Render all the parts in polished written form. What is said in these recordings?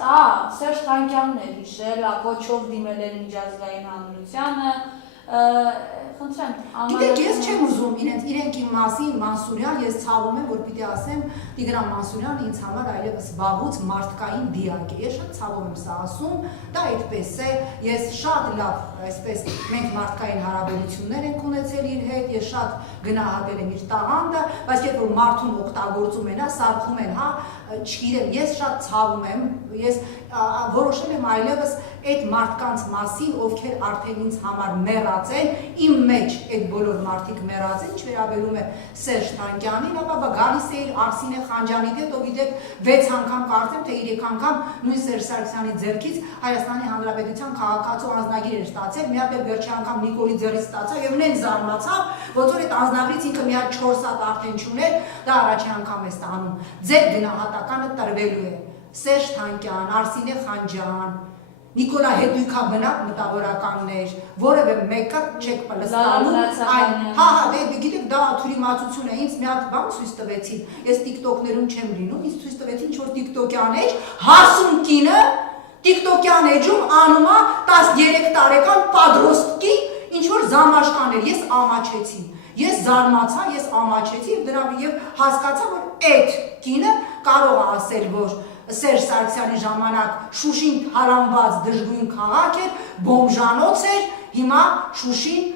Սերժ Թանկյանն էր հիշել, կոչով դիմել էր միջազգային հանրությանը, խնդրեմ, Գիտեք, ես չեմ ուզում իրենք իմ մասին Մանսուրյան, ես ցավում եմ, որ պիտի ասեմ Տիգրան Մանսուրյանը ինձ համար այլևս վաղուց մարդկային դիակ է, ես շատ ցավում եմ սա ասում, դա այդպես է, ես շատ լավ, այսպես մենք մարդկային հարաբերություններ ենք ունեցել իր հետ, ես շատ գնահատել եմ իր տաղանդը, բայց երբ որ մարդուն օգտագործում են, սարքում են, չգիտեմ, ես շատ ցավում եմ, ես որոշել եմ այլևս այդ մարդկանց մասին, ովքեր արդեն ինձ համար մեռած են, իմ մեջ այդ բոլոր մարդիկ մեռած են, չվերաբերում է Սերժ Թանկյանին, ապա գալիս է իր Արսինե Խանջյանի հետ, ով իդեպ 6 անգամ կարծեմ, թե 3 անգամ նույն Սերժ Սարգսյանի ձեռքից Հայաստանի Հանրապետության քաղաքացու անձնագիր էր ստացել, մի հատ էլ վերջի անգամ Նիկոլի ձեռից ստացա եւ նեն զարմացավ, ոնց որ այդ անձնագրից ինքը մի հատ 4 հատ արդեն չուներ, դա առաջի անգամ է ստանում։ Ձեր գնահատականը տրվելու է Սերժ Թանկյան, Արսինե Խանջյան, Նիկոլա Հետույքաբնակ մտավորականներ, որևէ մեկը չեք պլստանում, գիտեք, դա թյուրիմացություն է, ինձ մի հատ բան ցույց տվեցին, ես տիկտոկներում չեմ լինում, ինձ ցույց տվեցին 4 տիկտոկյան էջ, հասուն կինը, տիկտոկյան էջում անում է 13 տարեկան պատրոստկի, ինչ-որ զամաշկան էր, ես ամաչեցի, ես զարմացա, ես ամաչեցի եւ հասկացա, որ այդ կինը կարող է ասել, որ Սերժ Սարգսյանի ժամանակ Շուշին հարամված դժգույն քաղաք էր, բոմժանոց էր, հիմա Շուշին,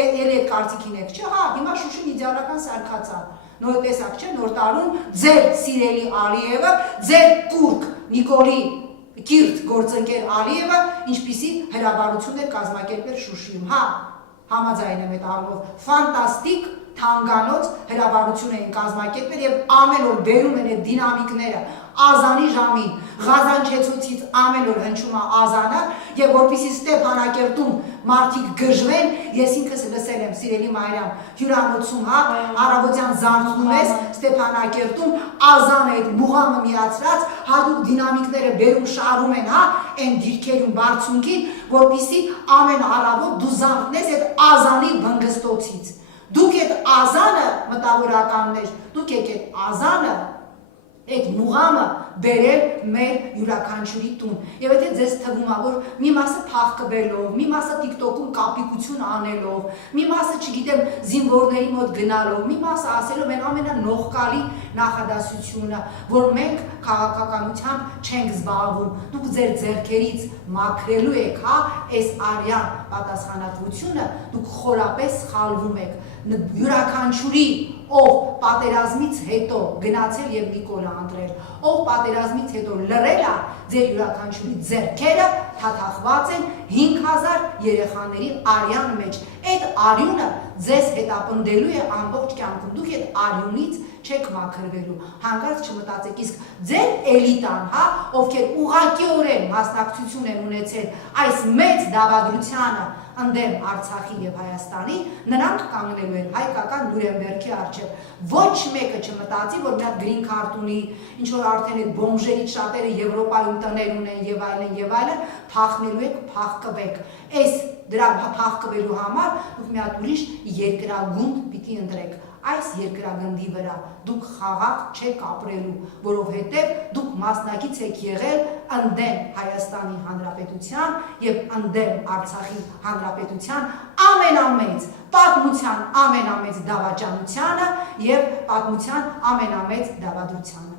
էլի այդ կարծիքին եք, չէ, հիմա Շուշին իդեալական սարքած է, նոր տեսակ չէ, նոր տարում ձեր սիրելի Ալիևը, ձեր կուրկ Նիկոլի կիրթ գործընկեր Ալիևը, ինչպիսի հրավառություն էր կազմակերպել Շուշիում, համաձայն եմ այդ առումով, ֆանտաստիկ թանգանոց հրավառություն էին կազմակերպել եւ ամեն օր բերում են այդ դինամիկները ազանի ժամին, Ղազանչեցուցից ամեն օր հնչում է ազանը եւ որպեսզի Ստեփանակերտում մարդիկ գժվեն, ես ինքս լսել եմ սիրելի Մարիամ, հյուրանոցում, առավոտյան զարթնում ես Ստեփանակերտում ազանը այդ բուղամը միացրած, հատուկ դինամիկները բերում շարում են, այն դիրքերում բարձունքին, որպեսզի ամեն առավոտ դու զարթնես այդ ազանի բնգստոցից։ Դուք այդ ազանը մտավորականներ, դուք եք այդ ազանը, այդ մուղամը բերել մեր յուրաքանչյուրի տուն։ Եվ եթե ձեզ թվում է, որ մի մասը փախկվելով, մի մասը TikTok-ում կապիկություն անելով, մի մասը, չգիտեմ, զինվորների մոտ գնալով, մի մասը ասելով են ամենանողկալի նախադասությունը, որ մենք քաղաքականությամբ չենք զբաղվում, դուք ձեր ձեռքերից մաքրելու եք, այս արյան պատասխանատվությունը, դուք խորապես սխալվում եք։ Յուրաքանչյուրի ով պատերազմից հետո գնացել եւ Նիկոլա ընտրել, ով պատերազմից հետո լրել է ձեր յուրաքանչյուրի ձեռքերը թաթախված են 5000 երեխաների արյան մեջ։ Այդ արյունը ձեզ հետապնդելու է ամբողջ կյանքում, դուք այդ արյունից չեք մաքրվելու, հանկարծ չմտածեք, իսկ ձեր էլիտան, ովքեր ուղղակիորեն մասնակցություն են ունեցել այս մեծ դավադրությանը ընդդեմ Արցախի եւ Հայաստանի, նրանք կանգնելու են հայկական Նյուրնբերգի առջև։ Ոչ մեկը չմտածի, որ նա գրին քարտ ունի, ինչ որ արդեն այդ բոմժերից շատերը Եվրոպայում տներ ունեն եւ այլն, փախնելու եք, փախկվեք։ Այս դրա փախկվելու համար դուք մի հատ ուրիշ երկրագունդ պիտի ընտրեք։ Այս երկրագնդի վրա դուք խաղաղ չեք ապրելու, որովհետև դուք մասնակից եք եղել ընդդեմ Հայաստանի Հանրապետության եւ ընդդեմ Արցախի Հանրապետության ամենամեծ պատմության ամենամեծ դավաճանությանը եւ պատմության ամենամեծ դավադրությանը։